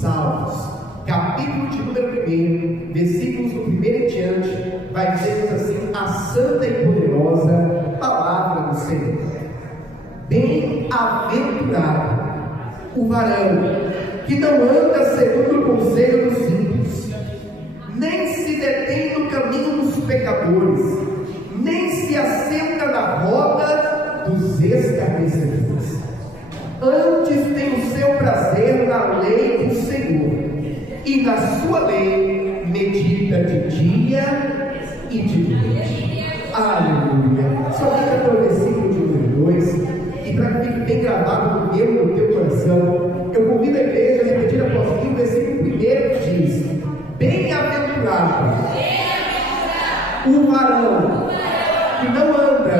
Salmos, capítulo de número 1, versículos do 1 em diante, vai dizer assim: a santa e poderosa palavra do Senhor. Bem-aventurado o varão que não anda segundo o conselho dos ímpios, nem se detém no caminho dos pecadores, nem se assenta na roda dos escarnecedores. Antes tem o seu prazer na lei do Senhor, e na sua lei medita de dia e de noite. Aleluia. Somente até o versículo de número 2, e para que fique bem gravado no meu e no teu coração, eu convido a igreja a repetir após mim o versículo 1 que diz: bem-aventurado o varão que não anda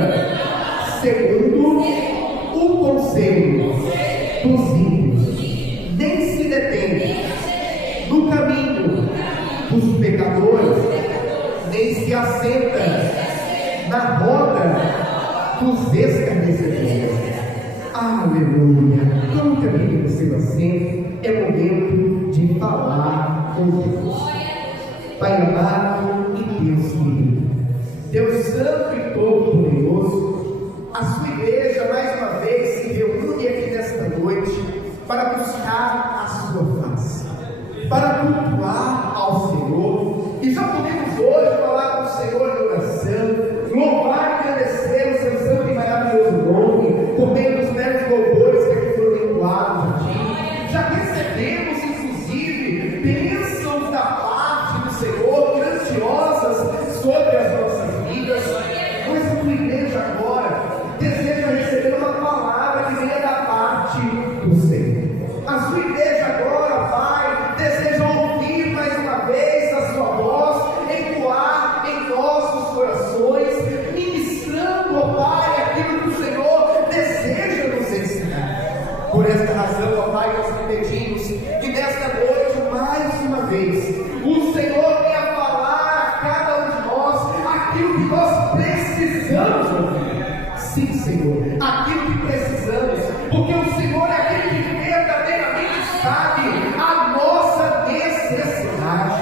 segundo o conselho dos ímpios, nem se detém no caminho dos pecadores, nem se assenta na roda dos escarnecedores. Aleluia. Como caminho do seu assento, é momento de falar com Deus. Pai amado e Deus querido, Deus santo e todo-poderoso, a sua igreja mais uma vez se reúne aqui nesta noite para buscar a sua face, para cultuar ao Senhor. E já podemos hoje falar com o Senhor em oração, louvar e agradecer o seu santo e maravilhoso nome, por meio dos belos louvores que aqui foram entoados a Ti. Já recebemos, inclusive, bênçãos da parte do Senhor, grandiosas sobre as nossas vidas. Mas a tua igreja agora deseja receber uma palavra que venha da parte do Senhor. A sua igreja agora, Pai, deseja ouvir mais uma vez a sua voz ecoar em nossos corações, ministrando, ó Pai, aquilo que o Senhor deseja nos ensinar. Por esta razão, ó Pai, nós te pedimos que nesta noite, mais uma vez, o Senhor venha falar a cada um de nós aquilo que nós precisamos ouvir. Sim, Senhor, aquilo que precisamos, porque o Senhor é aquele que verdadeiramente sabe a nossa necessidade.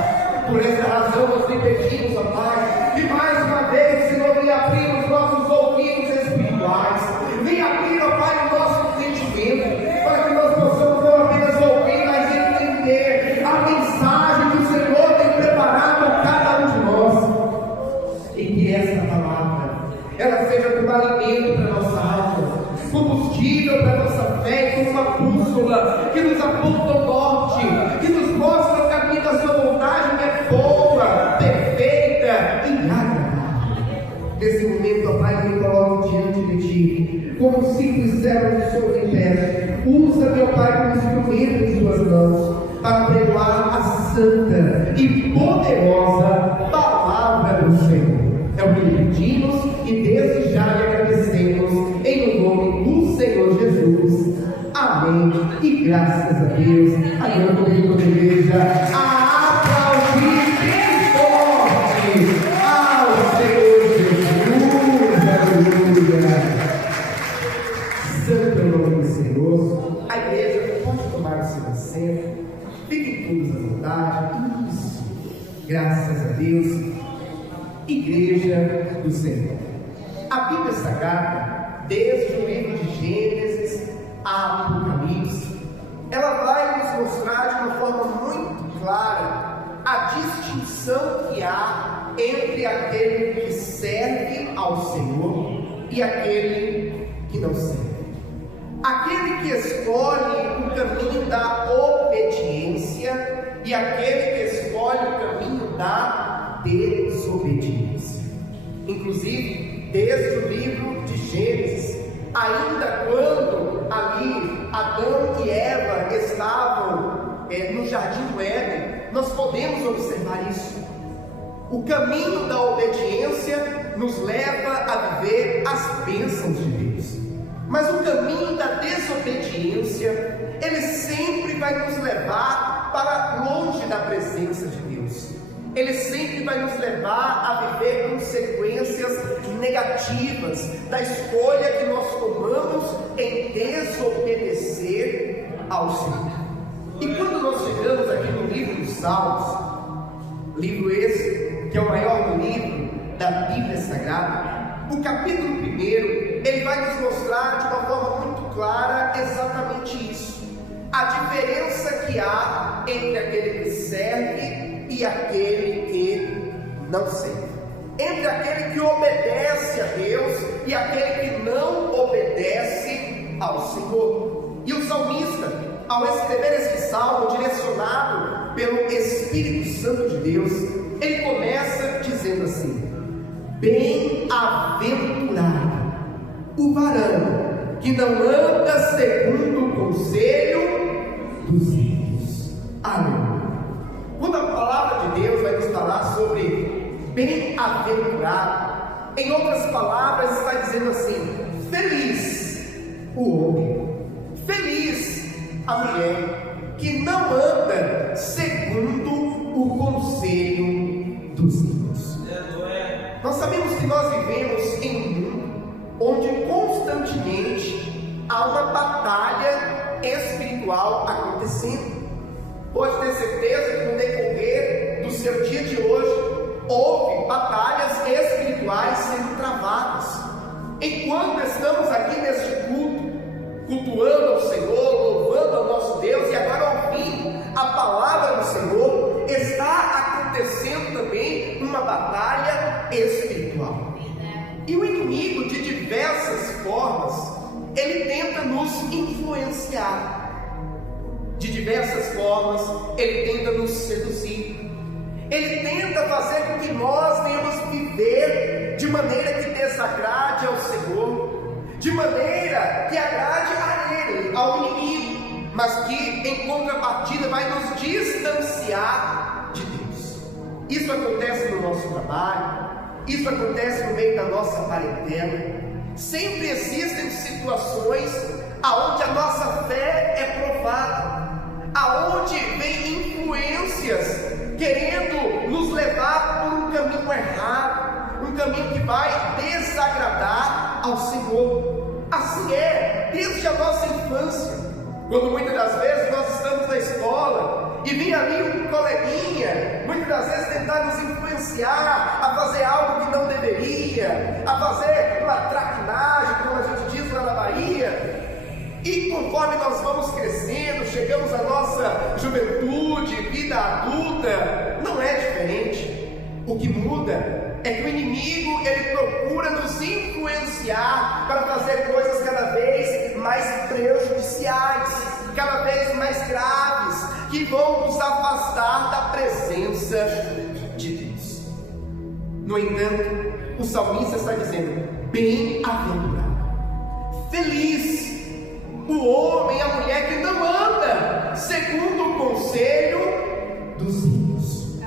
Por essa razão nós te pedimos, ó Pai, que mais uma vez o Senhor venha abrir os nossos ouvidos espirituais, venha abrir, ó Pai, o nosso entendimento, para que nós possamos não apenas ouvir, mas entender a mensagem que o Senhor tem preparado a cada um de nós, e que essa palavra ela seja como alimento para a nossa alma, combustível para a nossa fé, como uma bússola que nos aponta ao norte, que nos mostra o caminho da sua vontade, que é boa, perfeita e agradável. Nesse momento, ó Pai, me coloco diante de Ti, como um simples servo que sou em pé. Usa, meu Pai, como instrumento em Tuas mãos, para pregoar a santa e poderosa palavra do Senhor. É o que lhe pedimos e desde já lhe agradecemos, em nome do Senhor Jesus. Amém. E graças a Deus. Agora comigo toda a igreja a aplaudir bem forte ao Senhor Jesus. Aleluia. Santo é o nome do Senhor. A igreja pode tomar o seu assento. Fiquem todos à vontade. Isso. Graças a Deus. Igreja do Senhor. A Bíblia Sagrada, desde o livro de Gênesis a Apocalipse, ela vai nos mostrar de uma forma muito clara a distinção que há entre aquele que serve ao Senhor e aquele que não serve. Aquele que escolhe o caminho da obediência e aquele que escolhe o caminho da desobediência. Inclusive, desde o livro de Gênesis, ainda quando ali Adão e Eva estavam no jardim do Éden, nós podemos observar isso. O caminho da obediência nos leva a viver as bênçãos de Deus, mas o caminho da desobediência, ele sempre vai nos levar para longe da presença de Deus. Ele sempre vai nos levar a viver consequências negativas da escolha que nós tomamos em desobedecer ao Senhor. E quando nós chegamos Salmos, livro esse que é o maior livro da Bíblia Sagrada, o capítulo 1, ele vai nos mostrar de uma forma muito clara exatamente isso, a diferença que há entre aquele que serve e aquele que não serve, entre aquele que obedece a Deus e aquele que não obedece ao Senhor. E o salmista, ao escrever esse salmo direcionado pelo Espírito Santo de Deus, ele começa dizendo assim: bem-aventurado o varão que não anda segundo o conselho dos ímpios. Amém. Quando a palavra de Deus vai nos falar sobre bem-aventurado, em outras palavras está dizendo assim: feliz o homem, feliz a mulher que não anda segundo o conselho dos ímpios. Nós sabemos que nós vivemos em um mundo onde constantemente há uma batalha espiritual acontecendo. Pode ter certeza que no decorrer do seu dia de hoje houve batalhas espirituais sendo travadas. Enquanto estamos aqui neste culto, cultuando ao Senhor, louvando ao nosso Deus e agora ouvindo a palavra do Senhor, está acontecendo também uma batalha espiritual. E o inimigo, de diversas formas, ele tenta nos influenciar. De diversas formas, ele tenta nos seduzir. Ele tenta fazer com que nós venhamos viver de maneira que desagrade ao Senhor, de maneira que agrade a Ele, ao inimigo, mas que em contrapartida vai nos distanciar de Deus. Isso acontece no nosso trabalho, isso acontece no meio da nossa parentela. Sempre existem situações aonde a nossa fé é provada, aonde vem influências querendo nos levar por um caminho errado, um caminho que vai desagradar ao Senhor. Assim é desde a nossa infância, quando muitas das vezes nós estamos na escola e vem ali um coleguinha, muitas das vezes tentar nos influenciar a fazer algo que não deveria, a fazer uma traquinagem, como a gente diz lá na Bahia. E conforme nós vamos crescendo, chegamos à nossa juventude, vida adulta, não é diferente. O que muda é que o inimigo, ele procura nos influenciar para fazer coisas cada vez mais prejudiciais, cada vez mais graves, que vão nos afastar da presença de Deus. No entanto, o salmista está dizendo: bem-aventurado, feliz o homem e a mulher que não anda segundo o conselho dos ímpios.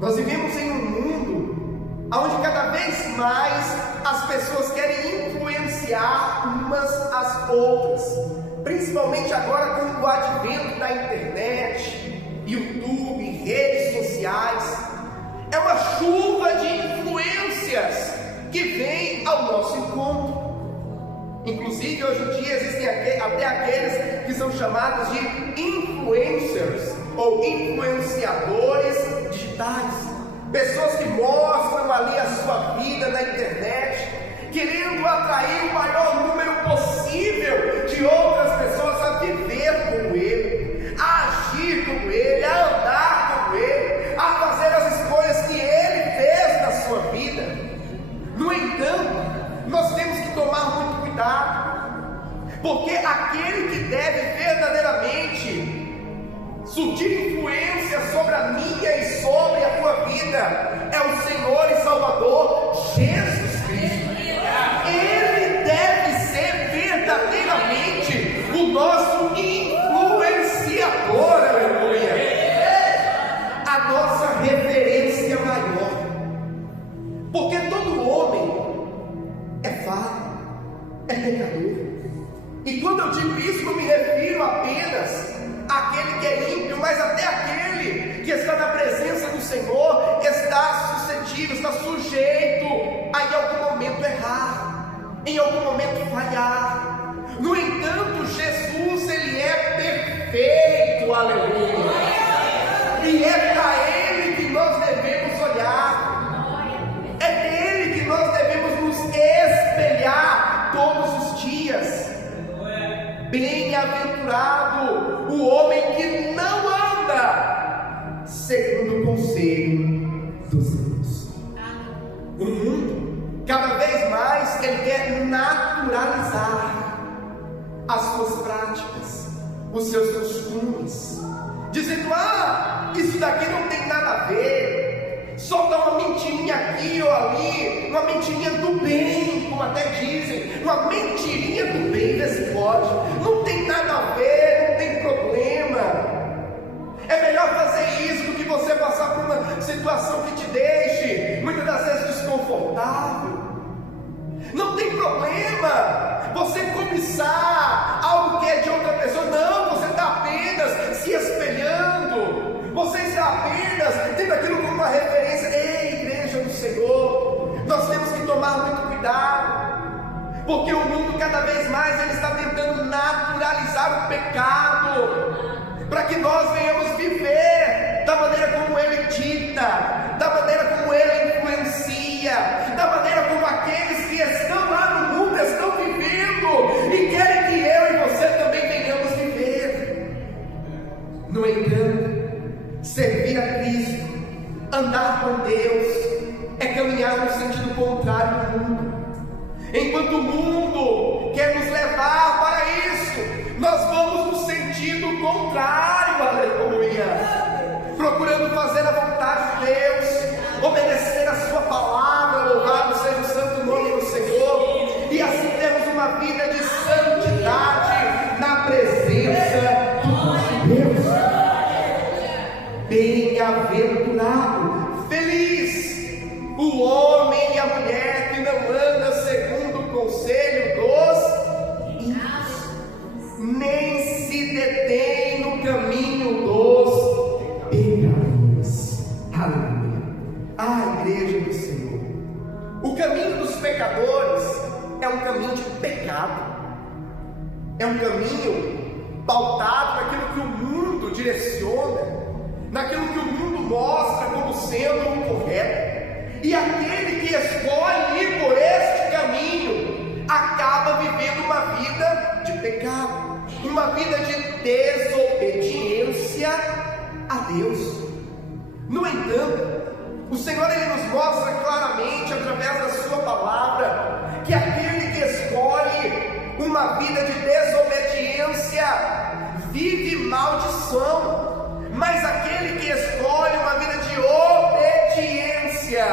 Nós vivemos em um mundo onde cada vez mais as pessoas querem influenciar umas às outras, principalmente agora com o advento da internet, YouTube, redes sociais. É uma chuva de influências que vem ao nosso encontro. Inclusive, hoje em dia existem até aqueles que são chamados de influencers ou influenciadores digitais. Pessoas que mostram ali a sua vida na internet, querendo atrair o maior número possível de outras pessoas a viver como ele, a agir como ele, a andar como ele, a fazer as escolhas que ele fez na sua vida. No entanto, nós temos que tomar muito cuidado, porque aquele que deve verdadeiramente surtir influência sobre a minha e sobre a tua vida é o Senhor e Salvador Jesus Cristo. Ele deve ser verdadeiramente o nosso influenciador, aleluia, a nossa referência maior, porque todo homem é falho, é pecador. E quando eu digo isso, não me refiro apenas àquele que é ímpio, mas até aquele que está na presença do Senhor está suscetível, está sujeito a em algum momento errar, em algum momento falhar. No entanto, Jesus, ele é perfeito, aleluia, e é conselho dos ímpios. O mundo, cada vez mais, ele quer naturalizar as suas práticas, os seus costumes, dizendo: isso daqui não tem nada a ver, só dá uma mentirinha aqui ou ali, uma mentirinha do bem, como até dizem, uma mentirinha do bem, vê se pode, não tem nada a ver, não tem problema. É melhor fazer isso do que você passar por uma situação que te deixe muitas das vezes desconfortável. Não tem problema você cobiçar algo que é de outra pessoa. Não, você está apenas se espelhando, você está apenas tendo aquilo como uma referência. Ei, igreja do Senhor, nós temos que tomar muito cuidado, porque o mundo cada vez mais ele está tentando naturalizar o pecado, para que nós venhamos viver da maneira como ele dita, da maneira como ele influencia, da maneira como aqueles que estão lá no mundo estão vivendo e querem que eu e você também venhamos viver. No entanto, servir a Cristo, andar com Deus, é caminhar no sentido contrário do mundo. Enquanto o mundo quer nos levar para isso, nós vamos no sentido contrário, aleluia, procurando fazer a vontade de Deus, obedecer a sua palavra. Louvado seja o santo nome do Senhor, e assim temos uma vida de santidade na presença do nosso Deus. Bem-aventurado, feliz o homem e a mulher que não anda segundo o conselho dos ímpios, nem se detém no caminho dos pecadores. Aleluia. Igreja do Senhor, o caminho dos pecadores é um caminho de pecado, é um caminho pautado naquilo que o mundo direciona, naquilo que o mundo mostra como sendo o correto. E aquele que escolhe ir por este caminho acaba vivendo uma vida de pecado, uma vida de desobediência a Deus. No entanto, o Senhor ele nos mostra claramente através da sua palavra que aquele que escolhe uma vida de desobediência vive maldição, mas aquele que escolhe uma vida de obediência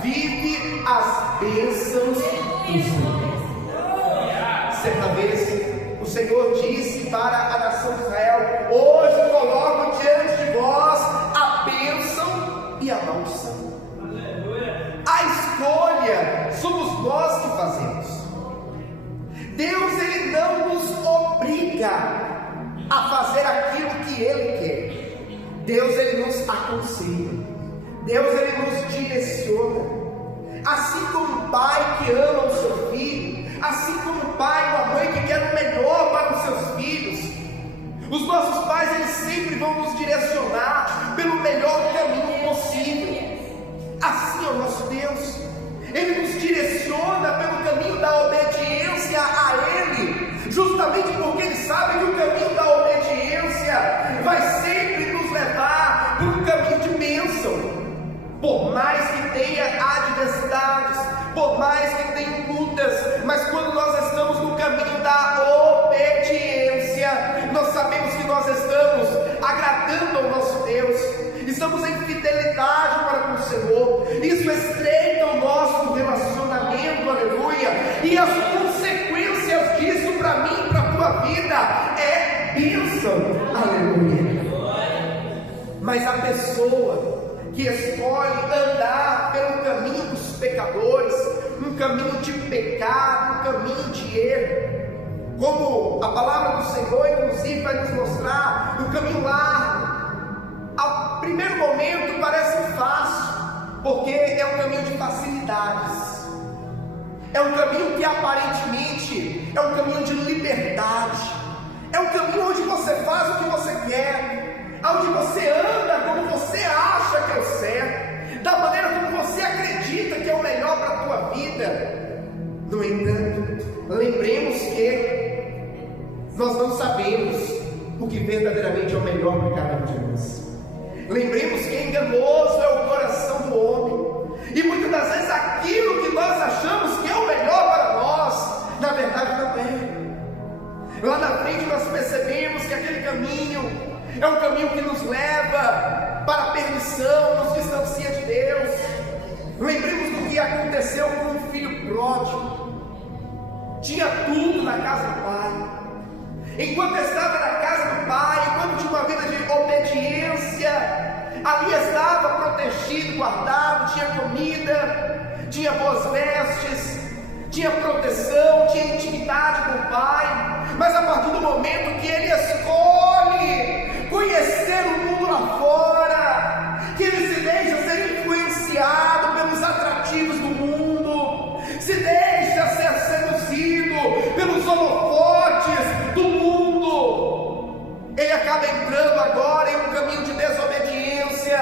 vive as bênçãos do Senhor. Certa vez o Senhor disse para a nação de Israel: hoje coloco diante de vós a bênção e a maldição. A escolha somos nós que fazemos. Deus ele não nos obriga a fazer aquilo que ele quer. Deus ele nos aconselha, Deus ele nos direciona. Assim como um pai que ama o seu filho, assim como um pai e uma mãe que quer o melhor para os seus filhos, os nossos pais eles sempre vão nos direcionar pelo melhor caminho possível. Assim é o nosso Deus, ele nos direciona pelo caminho da obediência a ele, justamente porque ele sabe que o caminho da obediência vai sempre nos levar por um caminho de bênção. Por mais que tenha adversidades, por mais que tenha lutas, mas quando nós estamos no caminho da obediência, nós sabemos que nós estamos agradando ao nosso Deus, estamos em fidelidade para com o Senhor. Isso estreita o nosso relacionamento, aleluia, e as consequências disso para mim e para a tua vida é bênção, aleluia. Mas a pessoa que escolhe andar pelo caminho dos pecadores, um caminho de pecado, um caminho de erro, como a palavra do Senhor inclusive vai nos mostrar, um caminho largo. Ao primeiro momento parece fácil, porque é um caminho de facilidades, é um caminho que aparentemente é um caminho de liberdade, é um caminho onde você faz o que você quer, onde você anda como você acha que é o certo, da maneira como você acredita que é o melhor para a tua vida. No entanto, lembremos que nós não sabemos o que verdadeiramente é o melhor para cada um de nós. Lembremos que enganoso é o coração do homem, e muitas das vezes aquilo que nós achamos que é o melhor para nós, na verdade não é. Lá na frente nós percebemos que aquele caminho é um caminho que nos leva para a perdição, nos distancia de Deus. Lembremos do que aconteceu com o filho pródigo. Tinha tudo na casa do pai. Enquanto estava na casa do pai, enquanto tinha uma vida de obediência, ali estava protegido, guardado, tinha comida, tinha boas vestes, tinha proteção, tinha intimidade com o pai. Mas a partir do momento que ele escolhe conhecer o mundo lá fora, que ele se deixa ser influenciado pelos atrativos do mundo, se deixa ser seduzido pelos holofotes do mundo, ele acaba entrando agora em um caminho de desobediência,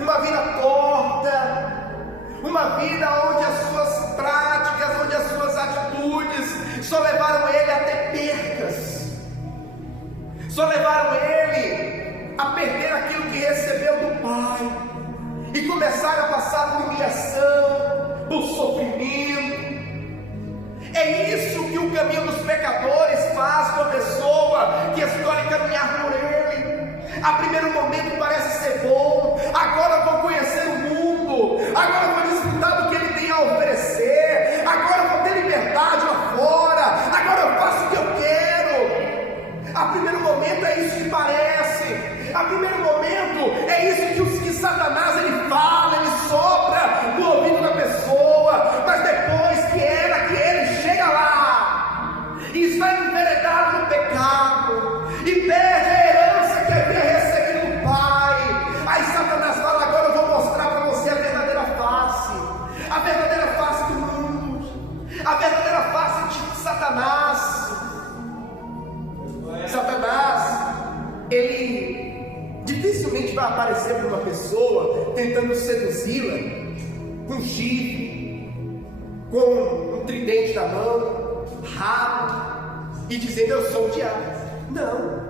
uma vida torta, uma vida onde as suas práticas, onde as suas atitudes só levaram ele a ter percas, só levaram ele a perder aquilo que recebeu do pai, e começaram a passar por humilhação, por sofrimento. É isso que o caminho dos pecadores faz com a pessoa que escolhe caminhar por ele. A primeiro momento parece ser bom, agora vou conhecer o mundo, agora vou desfrutar do que ele tem a oferecer, agora vou ter liberdade lá fora, agora eu faço o que eu quero. A primeiro momento é isso que parece, a primeiro momento é isso que Satanás ele fala, ele sopra no ouvido da pessoa, mas depois que ele chega lá e está enveredado no pecado e perde a herança que havia recebido do pai, aí Satanás fala: agora eu vou mostrar para você a verdadeira face do mundo, a verdadeira face de Satanás. Satanás, ele dificilmente vai aparecer para uma pessoa tentando seduzi-la com um chifre, com um tridente na mão, rabo, e dizendo: eu sou o diabo. Não,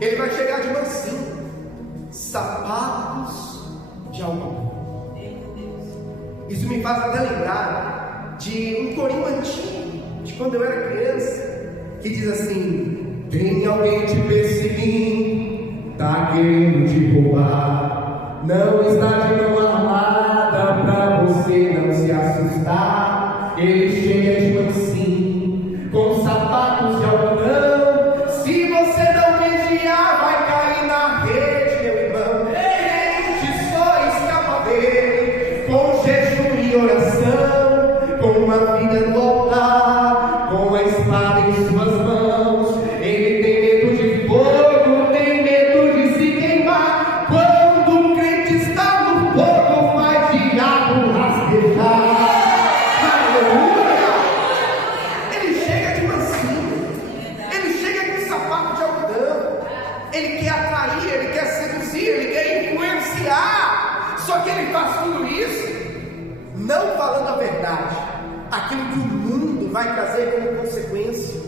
ele vai chegar de mansinho, sapatos de algodão. Isso me faz até lembrar de um corinho antigo, de quando eu era criança, que diz assim: tem alguém te perseguindo, tá querendo te roubar, não está de mão armada pra você não se assustar. Ele chega de mansinho, com sapatos de algodão, se você não vigiar vai cair na rede, meu irmão. Crente só escapa dele com jejum e oração, com uma vida nova, com a espada em suas mãos. Ele tem medo de fogo, tem medo de se queimar. Quando o crente está no fogo, faz diabo rasguejar. Aleluia! Ele chega de mansinho, ele chega com sapato de algodão, ele quer atrair, ele quer seduzir, ele quer influenciar. Só que ele faz tudo isso não falando a verdade, aquilo que o mundo vai trazer como consequência.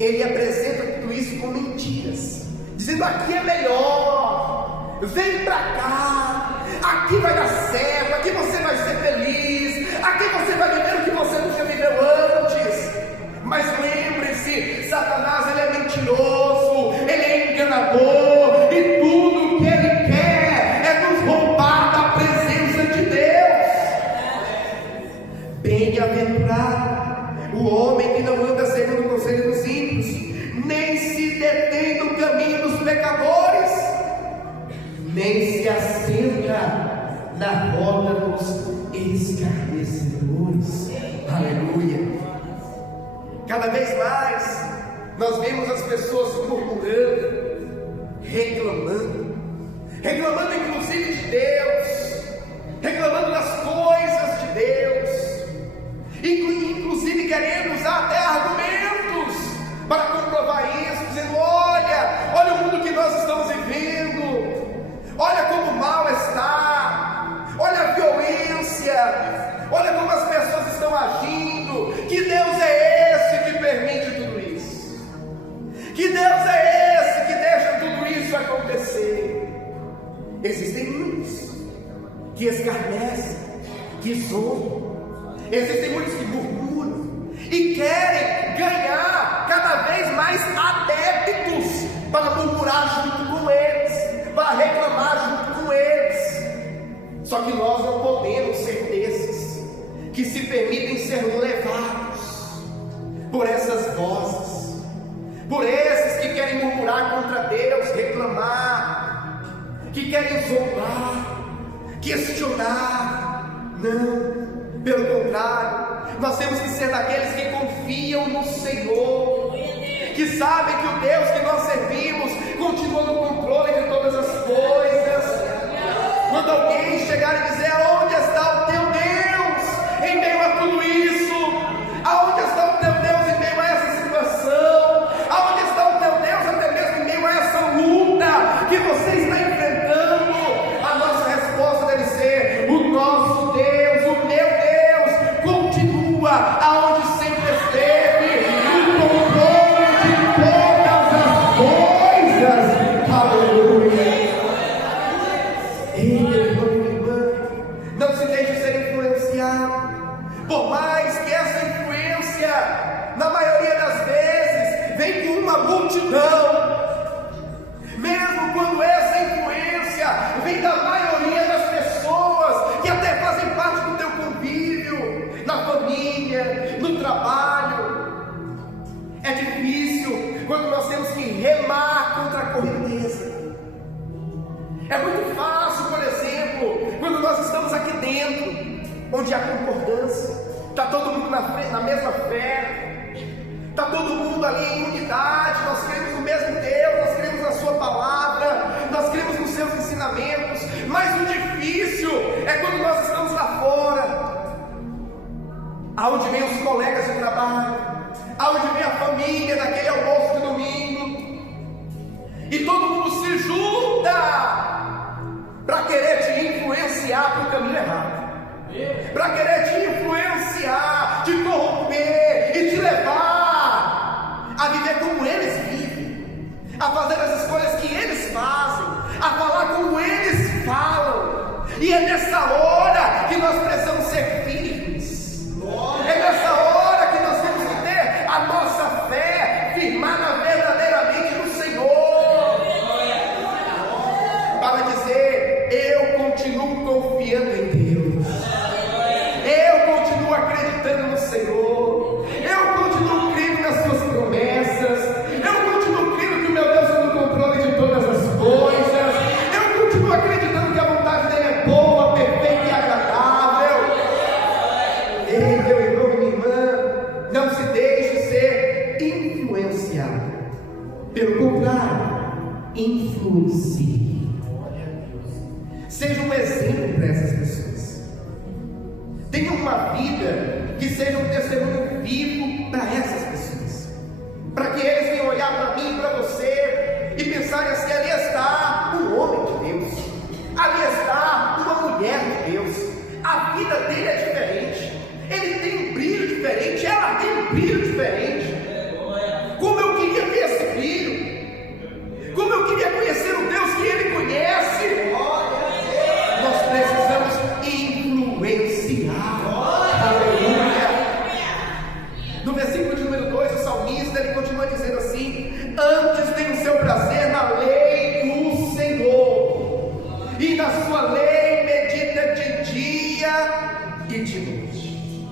Ele apresenta tudo isso com mentiras, dizendo: aqui é melhor, vem pra cá, aqui vai dar certo, aqui você vai ser feliz, aqui você vai viver o que você nunca viveu antes. Mas lembre-se, Satanás ele é mentiroso, ele é enganador, e tudo que ele quer é nos roubar da presença de Deus. Bem-aventurado o homem que não anda segundo o conselho dos ímpios, nem se detém no caminho dos pecadores, nem se assenta na roda dos escarnecedores. Aleluia! Cada vez mais nós vemos as pessoas murmurando, reclamando inclusive de Deus, reclamando das coisas de Deus, inclusive querendo usar até argumentos para comprovar isso, dizendo: olha o mundo que nós estamos vivendo, olha como o mal está, olha a violência, olha como as pessoas estão agindo. Que Deus é esse que permite tudo isso? Que Deus é esse que deixa tudo isso acontecer? que escarnecem, que zoam. Existem muitos que murmuram e querem ganhar cada vez mais adeptos para murmurar junto com eles, para reclamar junto com eles. Só que nós não podemos ser desses que se permitem ser levados por essas vozes, por esses que querem murmurar contra Deus, reclamar, que querem zombar, questionar. Não, pelo contrário, nós temos que ser daqueles que confiam no Senhor, que sabem que o Deus que nós servimos continua no controle de todas as coisas. Quando alguém chegar e dizer: aonde está o teu Deus em meio a tudo isso? Aonde está o teu Deus em meio a essa situação? Aonde está o teu Deus até mesmo em meio a essa luta que você está enfrentando? A nossa resposta deve ser: o nosso Deus, o meu Deus, continua aonde sempre esteve, no controle de todas as coisas. Aleluia. Não se deixe ser influenciado, por mais que essa influência, na maioria das vezes, vem com uma multidão. Mesmo quando essa influência vem da maioria das pessoas que até fazem parte do teu convívio, na família, no trabalho, é difícil quando nós temos que remar contra a correnteza. É muito fácil, por exemplo, quando nós estamos aqui dentro, onde há concordância, está todo mundo na mesma fé, está todo mundo ali em unidade, nós cremos no mesmo Deus, nós cremos na sua palavra, nós cremos nos seus ensinamentos. Mas o difícil é quando nós estamos lá fora, aonde vem os colegas de trabalho, aonde vem a família naquele almoço de domingo, e todo mundo se junta para querer te influenciar para o caminho errado, para querer te influenciar, te corromper e te levar a viver como eles vivem, a fazer as escolhas que eles fazem, a falar como eles falam. E é nessa hora que nós precisamos ser firmes, é nessa hora que nós temos que ter a nossa fé firmada verdadeiramente no Senhor, para dizer: eu continuo confiando em Deus, eu continuo acreditando no Senhor, eu continuo crendo nas suas promessas, eu continuo crendo que o meu Deus está no controle de todas as coisas, eu continuo acreditando que a vontade dele é boa, perfeita e agradável. Ei, meu irmão e minha irmã, não se deixe ser influenciado, pelo contrário, influencie. Seja um exemplo para essas pessoas. Tenha uma vida que seja um testemunho vivo para essas pessoas, para que eles venham olhar para mim e para você e pensarem assim: ali está um homem de Deus, ali está uma mulher de Deus, a vida dele é diferente, ele tem um brilho diferente, ela tem um brilho diferente. Como eu queria ver esse brilho, como eu queria conhecer o Deus que ele conhece. Nós precisamos influenciar. Aleluia. No versículo de número 2, o salmista ele continua dizendo assim: antes tem o seu prazer na lei do Senhor, e na sua lei medita de dia e de noite.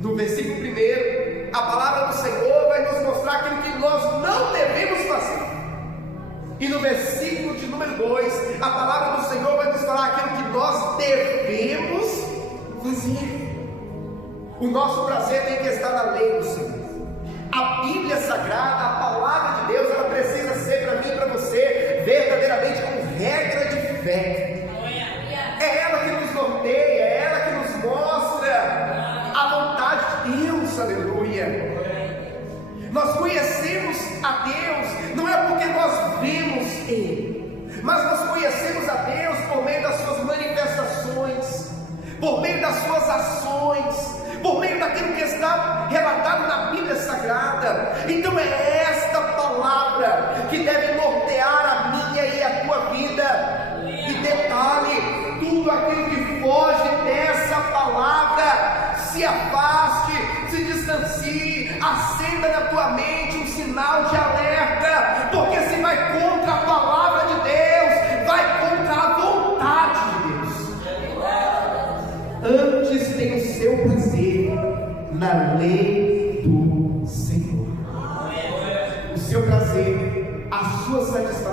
No versículo 1, a palavra do Senhor vai nos mostrar aquilo que nós não devemos fazer. E no versículo de número 2, a palavra do Senhor vai nos falar aquilo que nós devemos fazer. O nosso prazer tem que estar na lei do Senhor. A Bíblia Sagrada, a palavra de Deus, ela precisa ser para mim e para você verdadeiramente com regra de fé. É ela que nos norteia, é ela que nos mostra a vontade de Deus. Aleluia. Nós conhecemos a Deus, não é porque nós vemos Ele, mas nós conhecemos a Deus por meio das suas manifestações, por meio das suas ações, por meio daquilo que está relatado na Bíblia Sagrada. Então é esta palavra que deve nortear a minha e a tua vida. E detalhe, tudo aquilo que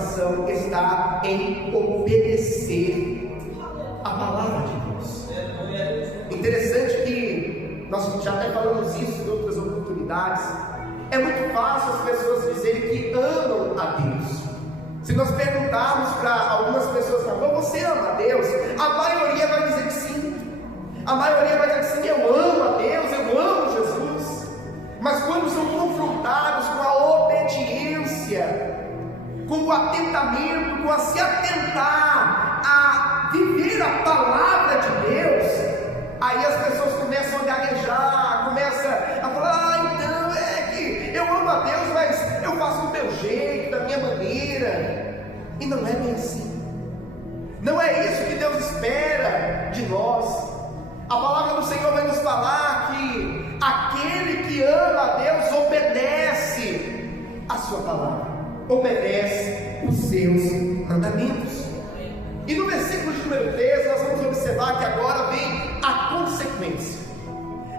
salvação está em obedecer a palavra de Deus. Interessante que nós já até falamos isso em outras oportunidades. É muito fácil as pessoas dizerem que amam a Deus. Se nós perguntarmos para algumas pessoas na rua, você ama a Deus? A maioria vai dizer que sim. A maioria vai dizer que sim, eu amo a Deus, eu amo Jesus. Mas quando são confrontados com a obediência, com o atentamento, com a se atentar a viver a palavra de Deus, aí as pessoas começam a gaguejar, começam a falar: então é que eu amo a Deus, mas eu faço do meu jeito, da minha maneira. E não é bem assim. Não é isso que Deus espera de nós. A palavra do Senhor vai nos falar que aquele que ama a Deus obedece a sua palavra, obedece os seus mandamentos. E no versículo de número 13 nós vamos observar que agora vem a consequência.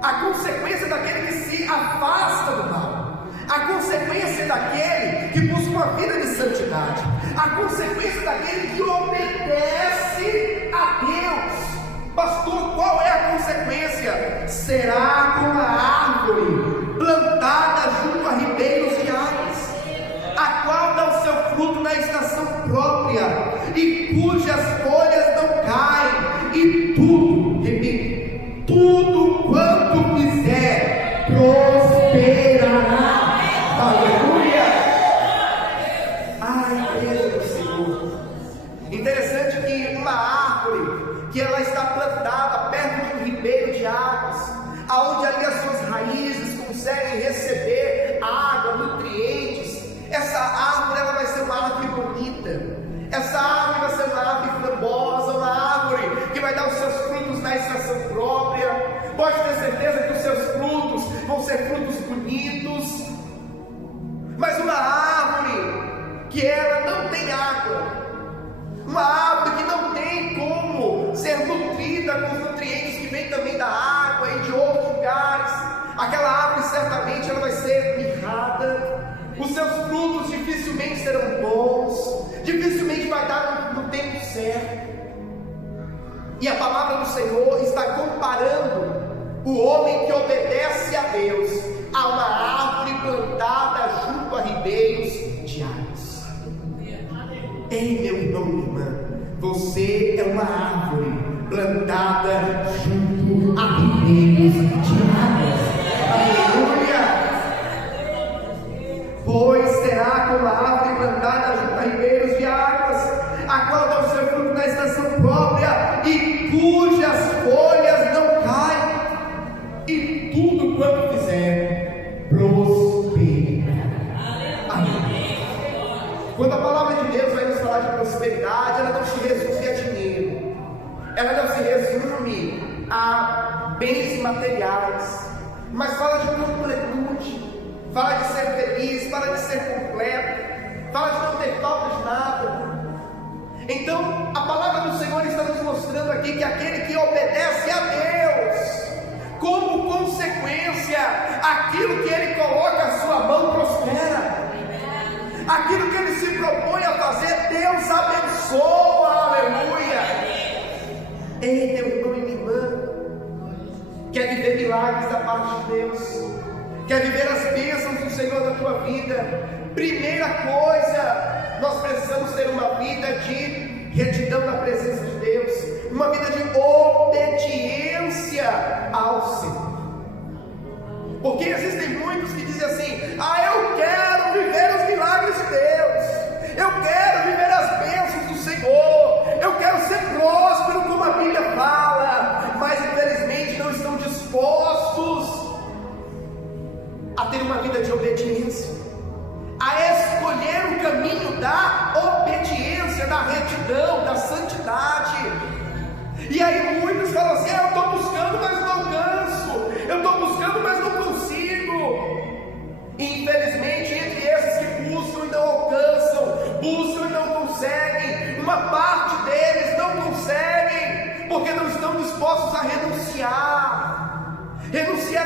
A consequência daquele que se afasta do mal, a consequência daquele que busca uma vida de santidade, a consequência daquele que obedece a Deus. Pastor, qual é a consequência? Será como uma árvore plantada junto a ribeiros de águas, a qual dá o seu fruto na estação própria, e cujas folhas não caem, e tudo, repito, tudo quanto fizer prosperará. Aleluia! A igreja do Senhor. Interessante que uma árvore que ela está plantada perto de um ribeiro de águas, aonde ali as suas raízes conseguem receber água, nutrientes. Essa árvore ela vai ser uma árvore bonita. Essa árvore vai ser uma árvore frambosa, uma árvore que vai dar os seus frutos na estação própria. Pode ter certeza que os seus frutos vão ser frutos bonitos. Mas uma árvore que ela não tem água, uma árvore que não tem como ser nutrida com os nutrientes que vêm também da água e de outros lugares, aquela árvore certamente ela vai ser mirrada, os seus frutos dificilmente serão bons, dificilmente vai dar no tempo certo. E a palavra do Senhor está comparando o homem que obedece a Deus a uma árvore plantada junto a ribeiros de águas. Ei, meu irmão, minha irmã, você é uma árvore plantada junto a ribeiros de águas. Aleluia! Pois será como a árvore plantada junto a ribeiros de águas, a qual dá o seu fruto na estação própria, e cujas folhas não caem, e tudo quanto fizer prosperará. Amém. Quando a palavra de Deus vai nos falar de prosperidade, ela não se resume a dinheiro, ela não se resume a bens materiais, mas fala de completude, fala de ser feliz, fala de ser completo, fala de não ter falta de nada. Então a palavra do Senhor está nos mostrando aqui que aquele que obedece a Deus, como consequência, aquilo que ele coloca a sua mão prospera. Aquilo que ele se propõe a fazer, Deus abençoa. Aleluia! Ei, meu irmão e minha irmã, quer viver milagres da parte de Deus, quer viver as bênçãos do Senhor na tua vida? Primeira coisa, nós precisamos ter uma vida de retidão na presença de Deus, uma vida de obediência ao Senhor. Porque existem muitos que dizem assim: eu quero viver os milagres de Deus, eu quero viver as bênçãos do Senhor, eu quero ser próspero como a Bíblia fala, mas infelizmente não estão dispostos a ter uma vida de obediência, a escolher o caminho da obediência, da retidão, da santidade. E aí muitos falam assim: eu estou buscando, mas não alcanço, eu estou buscando, mas não consigo. E infelizmente, entre esses que buscam e não alcançam, buscam e não conseguem, uma parte deles não conseguem, porque não estão dispostos a renunciar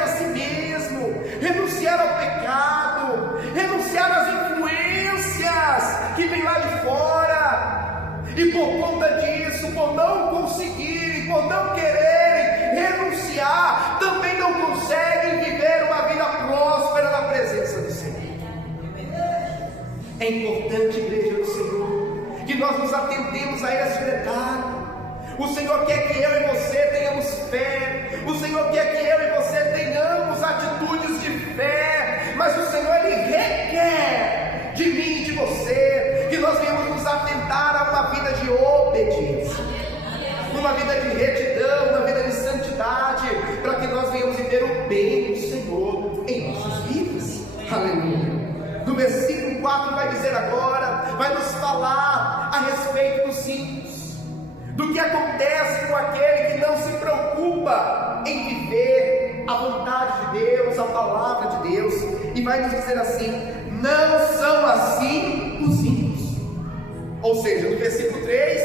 a si mesmo, renunciar ao pecado, renunciar às influências que vêm lá de fora, e por conta disso, por não conseguirem, por não quererem renunciar, também não conseguem viver uma vida próspera na presença do Senhor. É importante, igreja do Senhor, que nós nos atentemos a esse detalhe. O Senhor quer que eu e você tenhamos fé, o Senhor quer que eu e você tenhamos atitudes de fé, mas o Senhor, Ele requer de mim e de você, que nós venhamos nos atentar a uma vida de obediência, uma vida de retidão, uma vida de santidade, para que nós venhamos viver o bem do Senhor em nossas vidas. Aleluia. No versículo 4 vai dizer agora, vai nos falar a respeito dos ímpios, do que acontece com aquele que não se preocupa em viver a vontade de Deus, a palavra de Deus, e vai nos dizer assim: não são assim os ímpios. Ou seja, no versículo 3,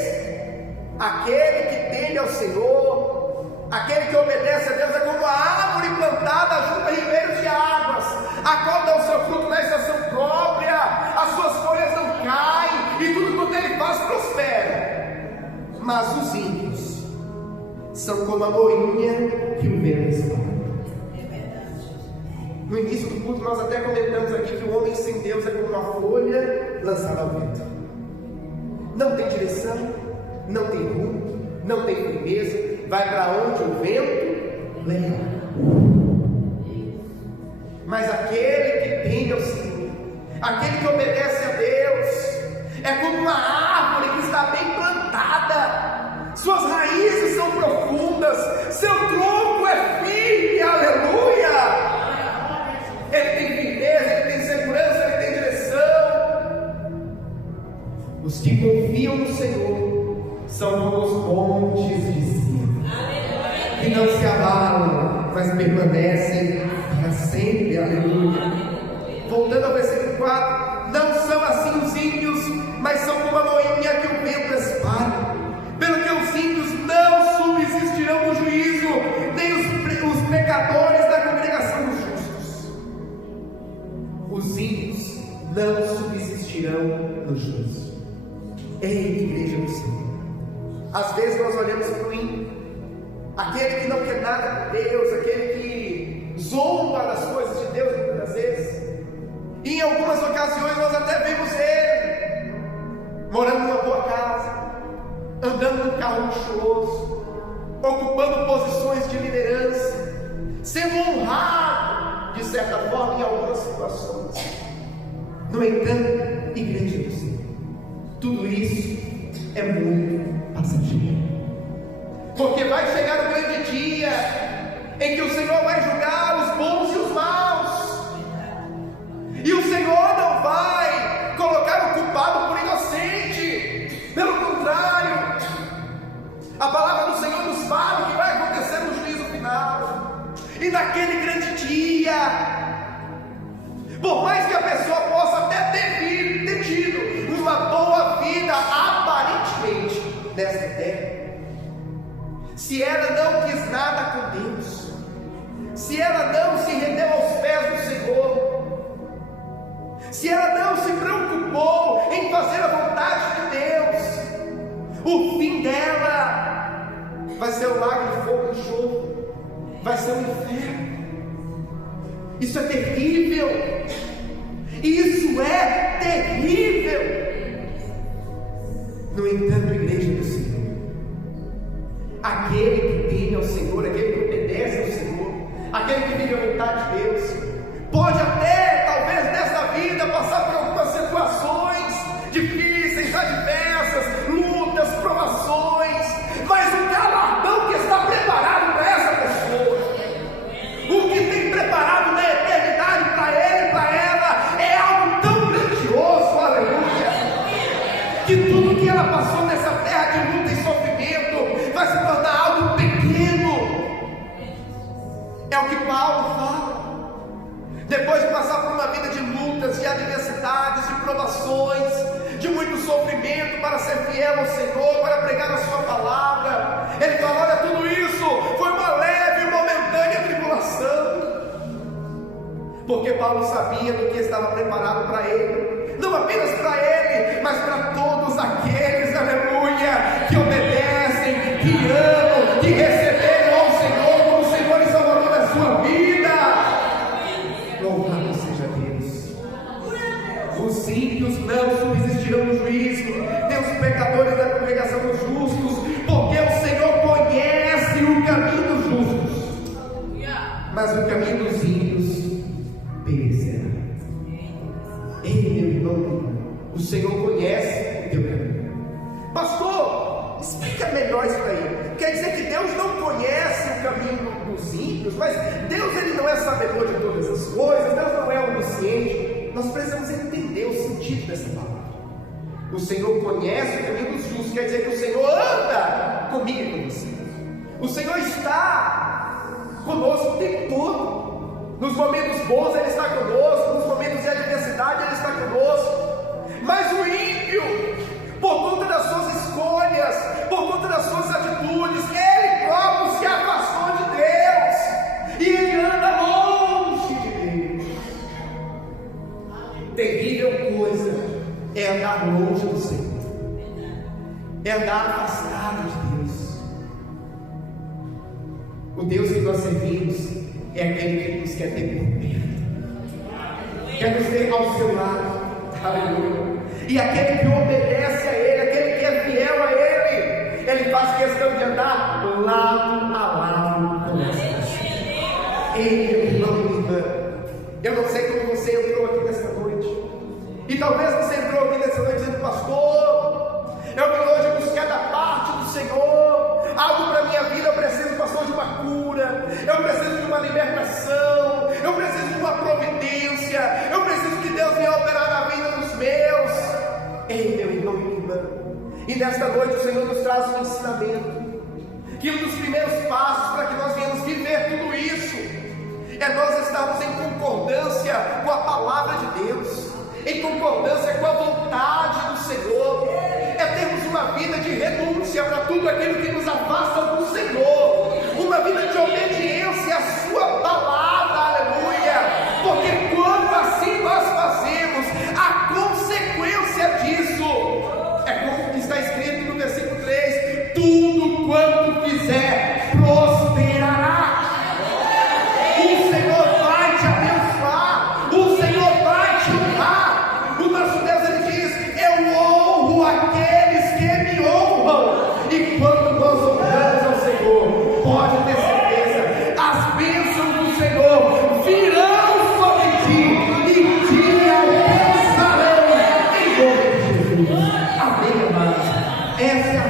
aquele que teme ao Senhor, aquele que obedece a Deus, é como a árvore plantada junto a ribeiros de águas, a qual dá o seu fruto na estação própria, as suas folhas não caem, e tudo quanto ele faz prospera. Mas os ímpios são como a moinha que o vento espalha. No início do culto nós até comentamos aqui que o homem sem Deus é como uma folha lançada ao vento. Não tem direção, não tem rumo, não tem firmeza, vai para onde o vento leva. Mas aquele que teme ao Senhor, aquele que obedece a Deus, é como uma árvore que está bem plantada, suas raízes são profundas, seu tronco é firme, aleluia. Ele tem firmeza, ele tem segurança, ele tem direção. Os que confiam no Senhor são como os montes de Sião, que não se abalam, mas permanecem para sempre, aleluia. Voltando ao versículo 4, não são assim os ímpios, mas são como a moinha que o vento espalha. Pelo que os ímpios não subsistirão no juízo, nem os pecadores da congregação dos justos. Os ímpios não subsistirão no juízo. Ei, igreja do Senhor, às vezes nós olhamos para o ímpio, aquele que não quer nada com Deus, aquele que zomba das coisas de Deus muitas das vezes, e em algumas ocasiões nós até vemos ele morando numa boa casa, andando num carro luxuoso, ocupando posições de liderança, sendo honrado de certa forma em algumas situações. No entanto, igreja do Senhor, tudo isso é muito passageiro, porque vai chegar o grande dia em que o Senhor vai julgar os bons e os maus, e o Senhor não vai colocar o culpado por inocente, pelo contrário, a palavra do Senhor nos fala o que vai acontecer no juízo final. E naquele grande dia, por mais que a pessoa possa até ter tido uma boa vida aparentemente nesta terra, se ela não quis nada com Deus, se ela não se rendeu aos pés do Senhor, se ela não se preocupou em fazer a vontade de Deus, o fim dela vai ser o lago de fogo e enxofre, vai ser um inferno. Isso é terrível, isso é terrível. No entanto, igreja do Senhor, aquele que teme ao Senhor, aquele que obedece ao Senhor, aquele que vive a vontade de Deus, pode até, talvez nesta vida, passar por algumas situações difíceis, adversas, lutas, provações, mas o galardão que está preparado para essa pessoa, o que tem preparado na eternidade para ele e para ela, é algo tão grandioso, aleluia, que tudo que ela passou nessa terra de luta e sofrimento vai se tornar algo pequeno. É o que Paulo fala. Depois de passar por uma vida de lutas, de adversidades, de provações, de muito sofrimento para ser fiel ao Senhor, para pregar a sua palavra, ele fala: olha, tudo isso foi uma leve e momentânea tribulação, porque Paulo sabia do que estava preparado para ele, não apenas para ele, mas para todos aqueles, aleluia, que obedecem, que amam, que receberam ao Senhor como Senhor e Salvador da sua vida. Louvado seja Deus. Os ímpios não subsistirão no juízo, nem os pecadores da congregação dos justos, porque o Senhor conhece o caminho dos justos, mas o caminho dos ímpios perecerá. Ei, meu irmão, o Senhor conhece o teu caminho. Pastor, explica melhor isso aí. Quer dizer que Deus não conhece o caminho dos ímpios, mas Deus, ele não é sabedor de todas as coisas, Deus não é onisciente. Nós precisamos entender o sentido dessa palavra. O Senhor conhece o caminho dos justos, quer dizer que o Senhor anda comigo e com você. O Senhor está conosco o tempo todo. Nos momentos bons Ele está conosco, nos momentos de adversidade Ele está conosco. Mas o ímpio, por conta das suas escolhas, por conta das suas atitudes, ele próprio se afastou de Deus, e ele anda longe de Deus. Terrível coisa é andar longe do Senhor, é andar afastado de Deus. O Deus que nós servimos é aquele que nos quer ter por perto, quer nos ter ao seu lado, aleluia. E aquele que obedece a Ele, aquele que é fiel a Ele, Ele faz questão de andar lado a lado com nós. Ei, meu irmão e minha irmã, eu não sei como você entrou aqui nesta noite, e talvez você entrou aqui nesta noite dizendo: pastor, eu vim hoje buscar da parte do Senhor algo para a minha vida. Eu preciso, pastor, de uma cura, eu preciso de uma libertação, eu preciso de uma providência, eu preciso que Deus venha operar na vida dos meus. Ei, meu irmão e minha irmã, e nesta noite o Senhor nos traz um ensinamento, que um dos primeiros passos para que nós venhamos viver tudo isso, é nós estarmos em concordância com a palavra de Deus, em concordância com a vontade do Senhor, é termos uma vida de renúncia para tudo aquilo que nos afasta do Senhor, uma vida de obediência à sua palavra, aleluia, porque quando assim nós fazemos, a consequência disso é como está escrito no versículo 3: tudo quanto fizer prosperará. O Senhor vai te abençoar, o Senhor vai te honrar. O nosso Deus, ele diz: eu honro aqueles que me honram. E quando nós honramos ao Senhor, pode ter certeza, as bênçãos do Senhor virão sobre ti e te alcançarão em nome de Jesus. Amém, amados? Essa é a